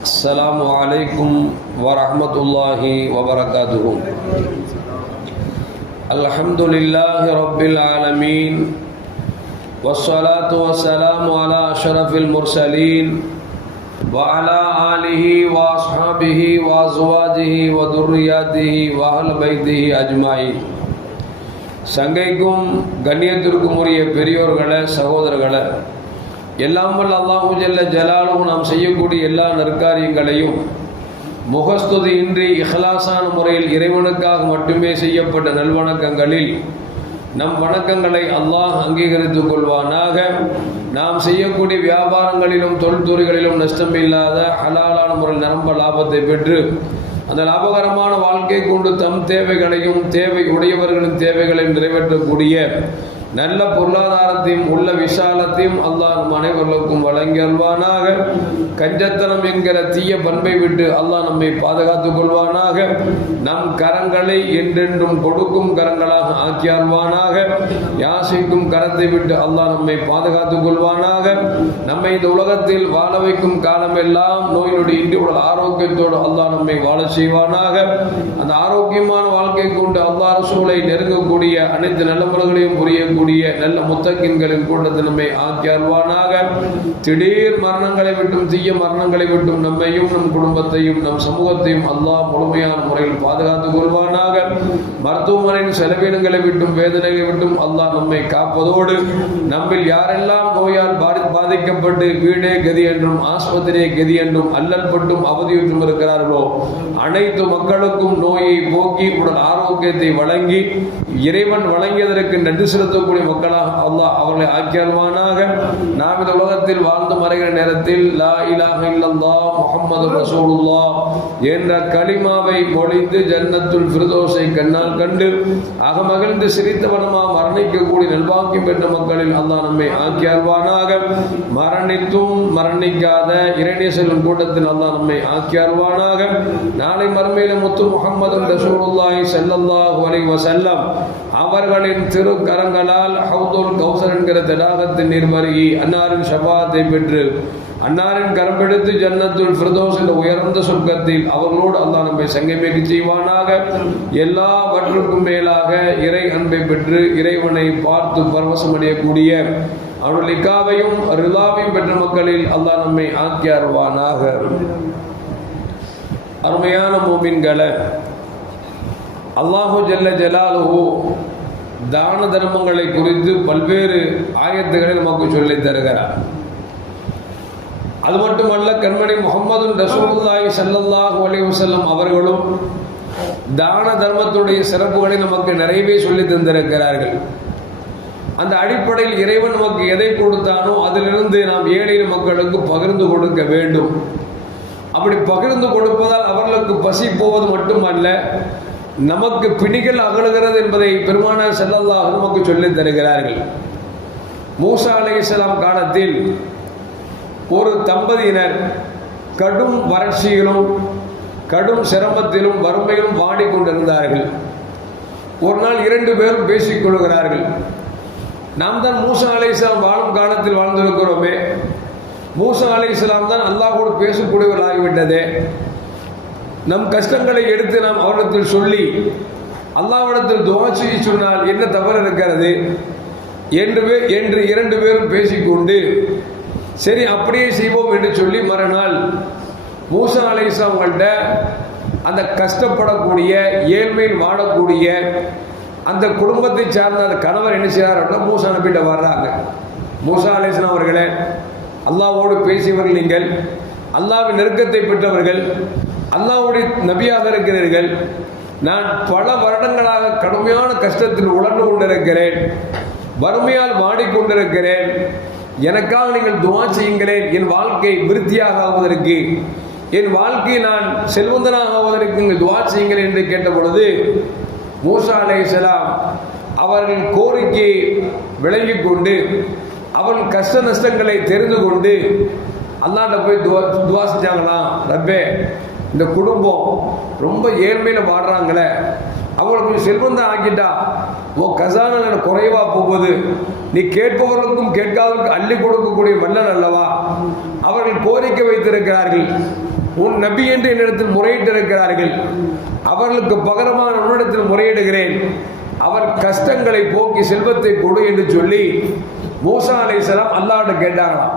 السلام عليكم ورحمة الله وبركاته. الحمد لله رب العالمين والصلاة والسلام على أشرف المرسلين وعلى آله وأصحابه وأزواجه وذرياته وأهل بيته أجمعين. சங்கைக்கும் கண்ணியத்திற்கும் உரிய பெரியோர்களே, சகோதரர்களே, எல்லாம் வல்ல அல்லாஹு ஜல்ல ஜலாலுஹு நாம் செய்யக்கூடிய எல்லா நற்காரியங்களையும் முகஸ்துதி இன்றி இஹ்லாஸான முறையில் இறைவனுக்காக மட்டுமே செய்யப்பட்ட நல்வணக்கங்களில் நம் வணக்கங்களை அல்லாஹ் அங்கீகரித்துக் கொள்வானாக. நாம் செய்யக்கூடிய வியாபாரங்களிலும் தொழில்துறைகளிலும் நஷ்டமில்லாத ஹலாலான முறையில் நிரம்ப லாபத்தை பெற்று அந்த லாபகரமான வாழ்க்கை கொண்டு தம் தேவைகளையும் தேவை உடையவர்களின் தேவைகளையும் நிறைவேற்றக்கூடிய நல்ல பொருளாதாரத்தையும் உள்ள விசாலத்தையும் அல்லாஹ் நம் அனைவர்களுக்கும் வழங்கி அல்வானாக. கஞ்சத்தனம் என்கிற தீய பண்பை விட்டு அல்லாஹ் நம்மை பாதுகாத்துக் கொள்வானாக. நம் கரங்களை என்றென்றும் கொடுக்கும் கரங்களாக ஆக்கி அல்வானாக. யாசிக்கும் கரத்தை விட்டு அல்லாஹ் நம்மை பாதுகாத்துக் கொள்வானாக. நம்மை இந்த உலகத்தில் வாழ வைக்கும் காலமெல்லாம் நோய் நொடி இன்றி உடல் ஆரோக்கியத்தோடு அல்லாஹ் நம்மை வாழ செய்வானாக. அந்த ஆரோக்கியமான வாழ்க்கை கொண்டு அல்லாஹ் ரசூலை நெருங்கக்கூடிய அனைத்து நல்லமல்களையும் புரியக்கூடிய நல்ல முத்தகின்களின் கூட்டத்தை நம்மை ஆக்கி அல்வானாக. திடீர் மரணங்களை விட்டும் தீய மரணங்களை விட்டும் நம்மையும் நம் குடும்பத்தையும் நம் சமூகத்தையும் அல்லாஹ் முழுமையான முறையில் பாதுகாத்துக் கொள்வானாக. மருத்துவமனையின் செலவினங்களை விட்டும் வேதனைகளை விட்டும் அல்லாஹ் நம்மை காப்பதோடு நம்மில் யாரெல்லாம் நோயால் பாதிக்கப்பட்டு வீடே கதி என்றும் ஆஸ்பத்திரியே கதி என்றும் அல்லல் பட்டும் அவதியுற்றும் இருக்கிறார்களோ அனைத்து மக்களுக்கும் நோயை போக்கி உடல் ஆரோக்கியத்தை வழங்கி இறைவன் வழங்கியதற்கு நன்றி செலுத்தக்கூடிய மக்களாக அல்லாஹ் அவர்களை ஆக்கியல்வானாக. நாம் இந்த உலகத்தில் வாழ்ந்து மறைகிற நேரத்தில் லா இலாஹ இல்லல்லாஹ் முஹம்மது ரசூலுல்லாஹ் என்ற கலிமாவை மொழிந்து ஜன்னத்துல் ஃபிர்தௌஸை கண்ணால் கண்டு அகமகிழ்ந்து சிரித்தவனமா மரணிக்கக்கூடிய நல்வாக்கியம் பெற்ற மக்களில் அல்லாஹ் நம்மை ஆக்கியல்வானாக. மரணித்தும் மரணிக்காத இறைநேசரின் கூட்டத்தில் அல்லாஹ் நம்மை ஆக்கியல்வானாக. நாளை மறுமையில முத்து முஹம்மது ரசூலுல்லாஹி ஸல்லல்லாஹு அலைஹி வஸல்லம் அவர்களின் திருக்கரங்களால் ஹவுதுல் கௌசர் என்கிற தடாகத்தின் நீர்மருகி அன்னாரின் ஷஃபாஅத்தை பெற்று அன்னாரின் கரம்பெடுத்து ஜன்னத்துல் ஃபிர்தௌஸ் என்ற உயர்ந்த சொர்க்கத்தில் அவர்களோடு அல்லாஹ் நம்மை சங்கமிக்க செய்வானாக. எல்லாவற்றுக்கும் மேலாக இறை அன்பை பெற்று இறைவனை பார்த்து பரவசம் அடையக்கூடிய அவருடைய லிகாவையும் ரிலாவையும் பெற்ற மக்களில் அல்லாஹ் நம்மை ஆக்கி அருள்வானாக. அருமையான மூமின்களே, அல்லாஹு ஜல்ல ஜலாலுஹு தான தர்மங்களை குறித்து பல்வேறு ஆயத்துக்களை நமக்கு சொல்லித் தருகிறார். அது மட்டுமல்ல, கண்மணி முஹம்மது ரசூலுல்லாஹி ஸல்லல்லாஹு அலைஹி வஸல்லம் அவர்களும் தான தர்மத்துடைய சிறப்புகளை நமக்கு நிறையவே சொல்லி தந்திருக்கிறார்கள். அந்த அடிப்படையில் இறைவன் நமக்கு எதை கொடுத்தானோ அதிலிருந்து நாம் ஏழை மக்களுக்கு பகிர்ந்து கொடுக்க வேண்டும். அப்படி பகிர்ந்து கொடுப்பதால் அவர்களுக்கு பசி போவது மட்டுமல்ல, நமக்கு பிணிகள் அகலுகிறது என்பதை பெருமானார் ஸல்லல்லாஹு நமக்கு சொல்லித் தருகிறார்கள். மூசா அலைஹிஸ்ஸலாம் காலத்தில் ஒரு தம்பதியினர் கடும் வறட்சியிலும் கடும் சிரமத்திலும் வறுமையிலும் வாடிக்கொண்டிருந்தார்கள். ஒரு நாள் இரண்டு பேரும் பேசிக் கொள்கிறார்கள். நாம் தான் மூசா அலைஹிஸ்ஸலாம் வாழும் காலத்தில் வாழ்ந்திருக்கிறோமே, மூசா அலைஹிஸ்ஸலாம் தான் அல்லாஹ்வோடு பேசக்கூடியவர்களாகிவிட்டதே, நம் கஷ்டங்களை எடுத்து நாம் அவரிடத்தில் சொல்லி அல்லாஹ்விடத்தில் துஆ செய்ய சொன்னால் என்ன தவறு இருக்கிறது என்று இரண்டு பேரும் பேசிக்கொண்டு சரி அப்படியே செய்வோம் என்று சொல்லி மறுநாள் மூசா அலைஹிஸ்ஸலாம் அவங்கள்ட்ட அந்த கஷ்டப்படக்கூடிய ஏழ்மையில் வாழக்கூடிய அந்த குடும்பத்தை சார்ந்த அந்த கணவர் என்ன செய்கிறார், மூசா நபிட்ட வர்றாங்க. மூசா அலைஹிஸ்ஸலாம் அவர்களே, அல்லாஹ்வோடு பேசியவர்கள் நீங்கள், அல்லாஹ்வின் நெருக்கத்தை பெற்றவர்கள், அல்லாஹ்வுடைய நபியாக இருக்கிறீர்கள். நான் பல வருடங்களாக கடுமையான கஷ்டத்தில் உழன்று கொண்டிருக்கிறேன், வறுமையால் வாடிக்கொண்டிருக்கிறேன். எனக்காக நீங்கள் துஆ செய்யுங்களேன், என் வாழ்க்கை விருத்தியாக ஆவதற்கு, என் வாழ்க்கை நான் செல்வந்தனாக ஆவதற்கு நீங்கள் துஆ செய்யுங்கள் என்று கேட்ட பொழுது மூசா அலைஹிஸ்ஸலாம் அவர்கள் கோரிக்கையை விளங்கி கொண்டு அவர்கள் கஷ்ட நஷ்டங்களை தெரிந்து கொண்டு அல்லாஹ்ட்ட போய் துஆ செஞ்சாங்களாம். ரப்பே, இந்த குடும்பம் ரொம்ப ஏழ்மையில் வாடுறாங்களே, அவங்களுக்கு செல்வந்தம் ஆக்கிட்டா ஓ கசான குறைவா போகுது, நீ கேட்பவர்களுக்கும் கேட்காதவர்களுக்கு அள்ளி கொடுக்கக்கூடிய வல்லன் அல்லவா. அவர்கள் கோரிக்கை வைத்திருக்கிறார்கள், உன் நபி என்று என்னிடத்தில் முறையிட்டு இருக்கிறார்கள், அவர்களுக்கு பகரமான உன்னிடத்தில் முறையிடுகிறேன், அவர் கஷ்டங்களை போக்கி செல்வத்தை கொடு என்று சொல்லி மூசா அலைஹிஸ்ஸலாம் அல்லாஹ்ட்ட கேட்டாராம்.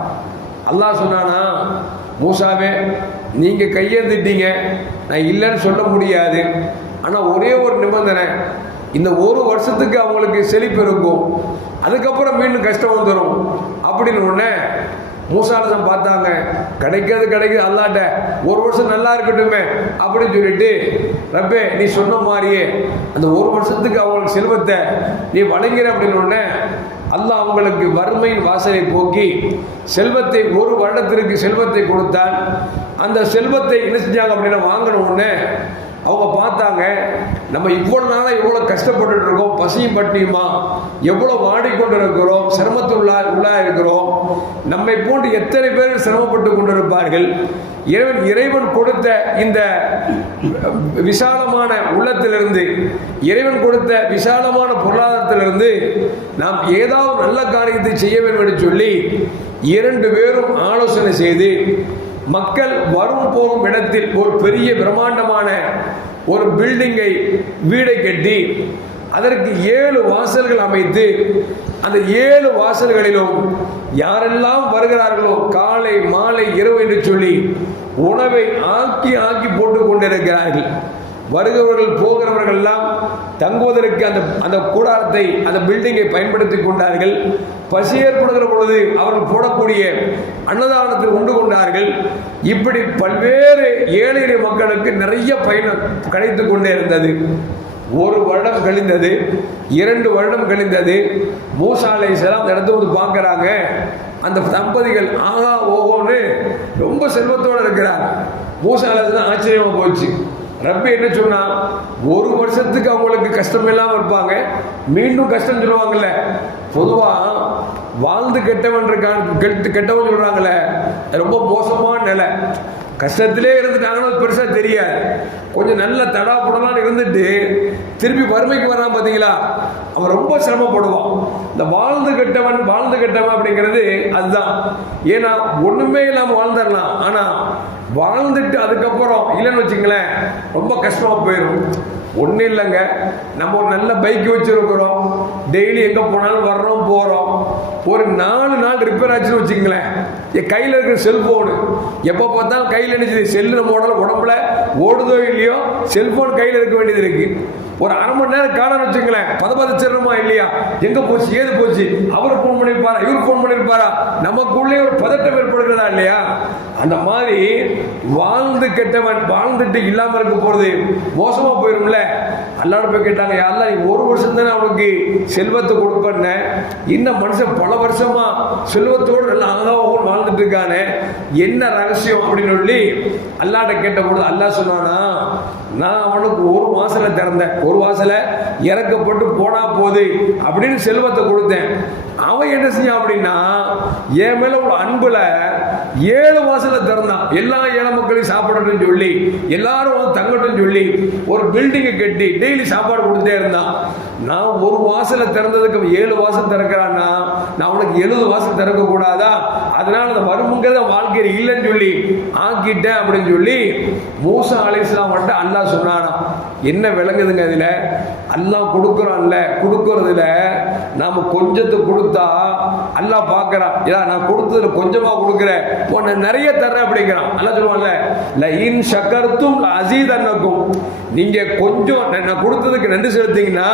அல்லாஹ் சொன்னானா, மூசாவே நீங்க கையெழுந்திட்டீங்க, நான் இல்லைன்னு சொல்ல முடியாது, ஆனால் ஒரே ஒரு நிபந்தனை, இந்த ஒரு வருஷத்துக்கு அவங்களுக்கு செழிப்பு இருக்கும், அதுக்கப்புறம் மீண்டும் கஷ்டம் வந்துடும் அப்படின்னு உடனே மூசாலசம் பார்த்தாங்க, கிடைக்குது அல்லாட்ட ஒரு வருஷம் நல்லா இருக்கட்டுமே அப்படின்னு சொல்லிட்டு, ரப்பே நீ சொன்ன மாதிரியே அந்த ஒரு வருஷத்துக்கு அவங்களுக்கு செல்வத்தை நீ வழங்கிற அப்படின்னு உடனே அல்லாஹ் அவங்களுக்கு வறுமையின் வாசலை போக்கி செல்வத்தை ஒரு வருடத்திற்கு செல்வத்தை கொடுத்தான். அந்த செல்வத்தை என்ன செஞ்சாங்க அப்படின்னா வாங்கின உடனே அவங்க பார்த்தாங்க, நம்ம இவ்வளவு நாளாக எவ்வளோ கஷ்டப்பட்டு இருக்கோம், பசியும் பட்டினியுமா எவ்வளோ வாடிக்கொண்டு இருக்கிறோம், சிரமத்துள்ளா இருக்கிறோம், நம்மை போன்று எத்தனை பேர் சிரமப்பட்டு கொண்டிருப்பார்கள். இறைவன் கொடுத்த இந்த விசாலமான உள்ளத்திலிருந்து, இறைவன் கொடுத்த விசாலமான பொருளாதாரத்திலிருந்து நாம் ஏதாவது நல்ல காரியத்தை செய்ய வேண்டும் என்று சொல்லி 2 பேரும் ஆலோசனை செய்து மக்கள் வரும் போகும் இடத்தில் ஒரு பெரிய பிரம்மாண்டமான ஒரு பில்டிங்கை வீடை கட்டி அதற்கு 7 வாசல்கள் அமைத்து அந்த 7 வாசல்களிலும் யாரெல்லாம் வருகிறார்களோ காலை மாலை இரவு என்று சொல்லி உணவை ஆக்கி போட்டுக் கொண்டிருக்கிறார்கள். வருகிறவர்கள் போகிறவர்கள் எல்லாம் தங்குவதற்கு அந்த கூடாரத்தை அந்த பில்டிங்கை பயன்படுத்தி கொண்டார்கள். பசி ஏற்படுகிற பொழுது அவர்கள் போடக்கூடிய அன்னதானத்தில் உண்டு கொண்டார்கள். இப்படி பல்வேறு ஏழை மக்களுக்கு நிறைய பயணம் கிடைத்து கொண்டே இருந்தது. 1 வருடம் கழிந்தது, 2 வருடம் கழிந்தது. மூசா அலைஹிஸ்ஸலாம் அந்த இடத்துல வந்து பார்க்குறாங்க, அந்த தம்பதிகள் ஆகா ஓகோன்னு ரொம்ப செல்வத்தோடு இருக்கிறாங்க. மூசா அலைஹிஸ்ஸலாம் ஆச்சரியமாக போச்சு. ரப்பி என்ன சொன்னா, 1 வருஷத்துக்கு அவங்களுக்கு கஷ்டம் இல்லாமல் இருப்பாங்க, மீண்டும் கஷ்டம் சொல்லுவாங்கல்ல. பொதுவாக வாழ்ந்து கெட்டவன் கெட்டவன் சொல்றாங்களே, ரொம்ப மோசமான நிலை. கஷ்டத்திலே இருந்துட்டாங்கன்னு பெருசா தெரியாது. கொஞ்சம் நல்ல தடாப்புடலாம் இருந்துட்டு திருப்பி வறுமைக்கு வரான் பார்த்தீங்களா, அவன் ரொம்ப சிரமப்படுவான். இந்த வாழ்ந்து கெட்டவன் அப்படிங்கிறது அதுதான். ஏன்னா ஒண்ணுமே இல்லாமல் வாழ்ந்துடலாம், ஆனா வாழ்ந்துட்டு அதுக்கப்புறம் இல்லைன்னு வச்சுங்களேன் ரொம்ப கஷ்டமா போயிடும். ஒன்றும் இல்லைங்க, நம்ம ஒரு நல்ல பைக் வச்சிருக்கிறோம், டெய்லி எங்கே போனாலும் வர்றோம் போகிறோம், ஒரு 4 நாள் ரிப்பேர் ஆச்சுன்னு வச்சுங்களேன், என் கையில் இருக்கிற செல்ஃபோனு எப்போ பார்த்தாலும் கையில் நினைச்சது, செல்லு நம்ம உடம்புல ஓடுதோ இல்லையோ செல்ஃபோன் கையில் இருக்க வேண்டியது இருக்கு. ஒரு 1/2 மணி நேரம் காணன்னு வச்சுங்களேன், பதச்சிடணுமா இல்லையா, எங்கே போச்சு ஏது போச்சு, அவர் ஃபோன் பண்ணியிருப்பாரா இவர் ஃபோன் பண்ணியிருப்பாரா, நமக்குள்ளே ஒரு பதட்டம் ஏற்படுகிறதா இல்லையா. அந்த மாதிரி வாழ்ந்து கெட்டவன் வாழ்ந்துட்டு இல்லாமல் இருக்க போகிறது மோசமாக போயிடும்ல. அல்லாஹ் போய் கேட்டாங்க, யாரெல்லாம் நீ 1 வருஷம் தானே அவனுக்கு செல்வத்தை கொடுப்பண்ண, இன்னும் மனுஷன் பல வருஷமா செல்வத்தோடு நல்லா அழகாக வாழ்ந்துட்டு இருக்கானே, என்ன ரகசியம் அப்படின்னு சொல்லி அல்லாஹ்ட்ட கேட்ட பொழுது அல்லாஹ் சொன்னானா, நான் அவனுக்கு 1 வாசலை திறந்தேன், 1 வாசலை இறக்கப்பட்டு போனா போது அப்படின்னு செல்வத்தை கொடுத்தேன். அவன் என்ன செஞ்சான் அப்படின்னா, என் மேல உள்ள அன்புல 7 வாசலை திறந்தான். எல்லா ஏழை மக்களையும் சாப்பிடணும்னு சொல்லி, எல்லாரும் வந்து தங்கட்டும் சொல்லி ஒரு பில்டிங்கை கட்டி டெய்லி சாப்பாடு கொடுத்தே இருந்தான். நான் 1 வாசலை திறந்ததுக்கு 7 வாசல் திறக்கிறான்னா, நான் அவனுக்கு 70 வாசல் திறக்க கூடாதா, அதனால அந்த வருமுங்கிறத வாழ்க்கையில் இல்லைன்னு சொல்லி ஆக்கிட்டேன் அப்படின்னு சொல்லி மூசா அலைஹிஸ்ஸலாம் மட்டும் அல்லாஹ் சொன்னானா. என்ன விளங்குதுங்க இதுல, அல்லாஹ் கொடுக்குறான்ல, கொடுக்கறதுல நாம கொஞ்சத்தை கொடுத்தா அல்லாஹ் பார்க்கறான், நான் கொடுத்ததுல கொஞ்சமா கொடுக்குறேன், நிறைய தர்றேன் அப்படிங்கிறான். அல்லாஹ் சொல்லுவான்ல, லஇன் ஷக்கர்தும் லஅஸீதன்னகும், நீங்க கொஞ்சம் நான் கொடுத்ததுக்கு நன்றி செலுத்தீங்கன்னா,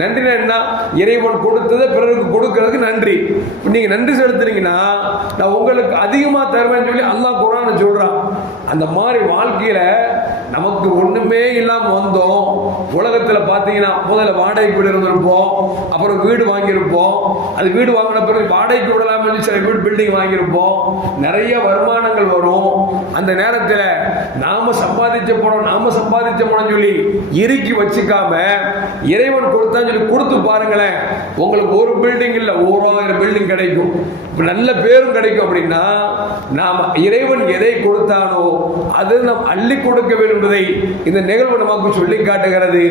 நன்றி என்ன, இறைவன் கொடுத்ததை பிறருக்கு கொடுக்கறதுக்கு நன்றி. நீங்க நன்றி செலுத்துறீங்கன்னா நான் உங்களுக்கு அதிகமா தருவேன்னு சொல்லி அல்லாஹ் குர்ஆன்ல சொல்றான். அந்த மாதிரி வாழ்க்கையில நமக்கு ஒண்ணுமே இல்லாம வந்தோம். உலகத்துல பாத்தீங்கன்னா முதல்ல வாடகைக்கு வீடு இருந்திருப்போம், அப்புறம் வீடு வாங்கியிருப்போம், அது வீடு வாங்கின பிறகு வாடகைக்கு விடலாம சில வீடு பில்டிங் வாங்கியிருப்போம், நிறைய வருமானங்கள் வரும். அந்த நேரத்தில் நாம சம்பாதிச்ச பணம் சொல்லி இறுக்கி வச்சுக்காம இறைவன் கொடுத்தான்னு சொல்லி கொடுத்து பாருங்களேன், உங்களுக்கு ஒரு பில்டிங் இல்ல 1000 பில்டிங் கிடைக்கும், நல்ல பேரும் கிடைக்கும். அப்படின்னா நாம இறைவன் எதை கொடுத்தானோ அது நாம் அள்ளி கொடுக்க வேண்டும் என்பதை இந்த நிகழ்வு நமக்கு சொல்லி காட்டுகிறது.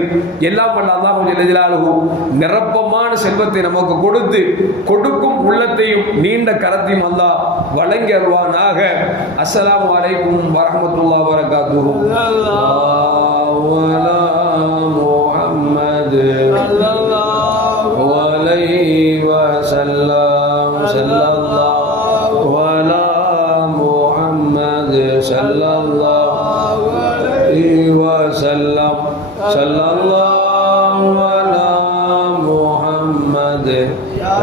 எல்லாம் வல்ல அல்லாஹ் ஜல்ல ஜலாலுஹு நிரப்பமான செல்வத்தை நமக்கு கொடுத்து கொடுக்கும் உள்ளத்தையும் நீண்ட கரத்தையும் அல்லாஹ் வழங்கி அருள்வானாக. அஸ்ஸலாமு அலைக்கும் வரஹ்மத்துல்லாஹி வபரகாத்துஹு. முஹம்மது ஸல்லல்லாஹு அலைஹி வஸல்லம் ஸல்லல்லாஹு அலா முஹம்மது ஸல்லல்லாஹு அலைஹி வஸல்லம் ஸல்லல்லாஹு அலா முஹம்மது யா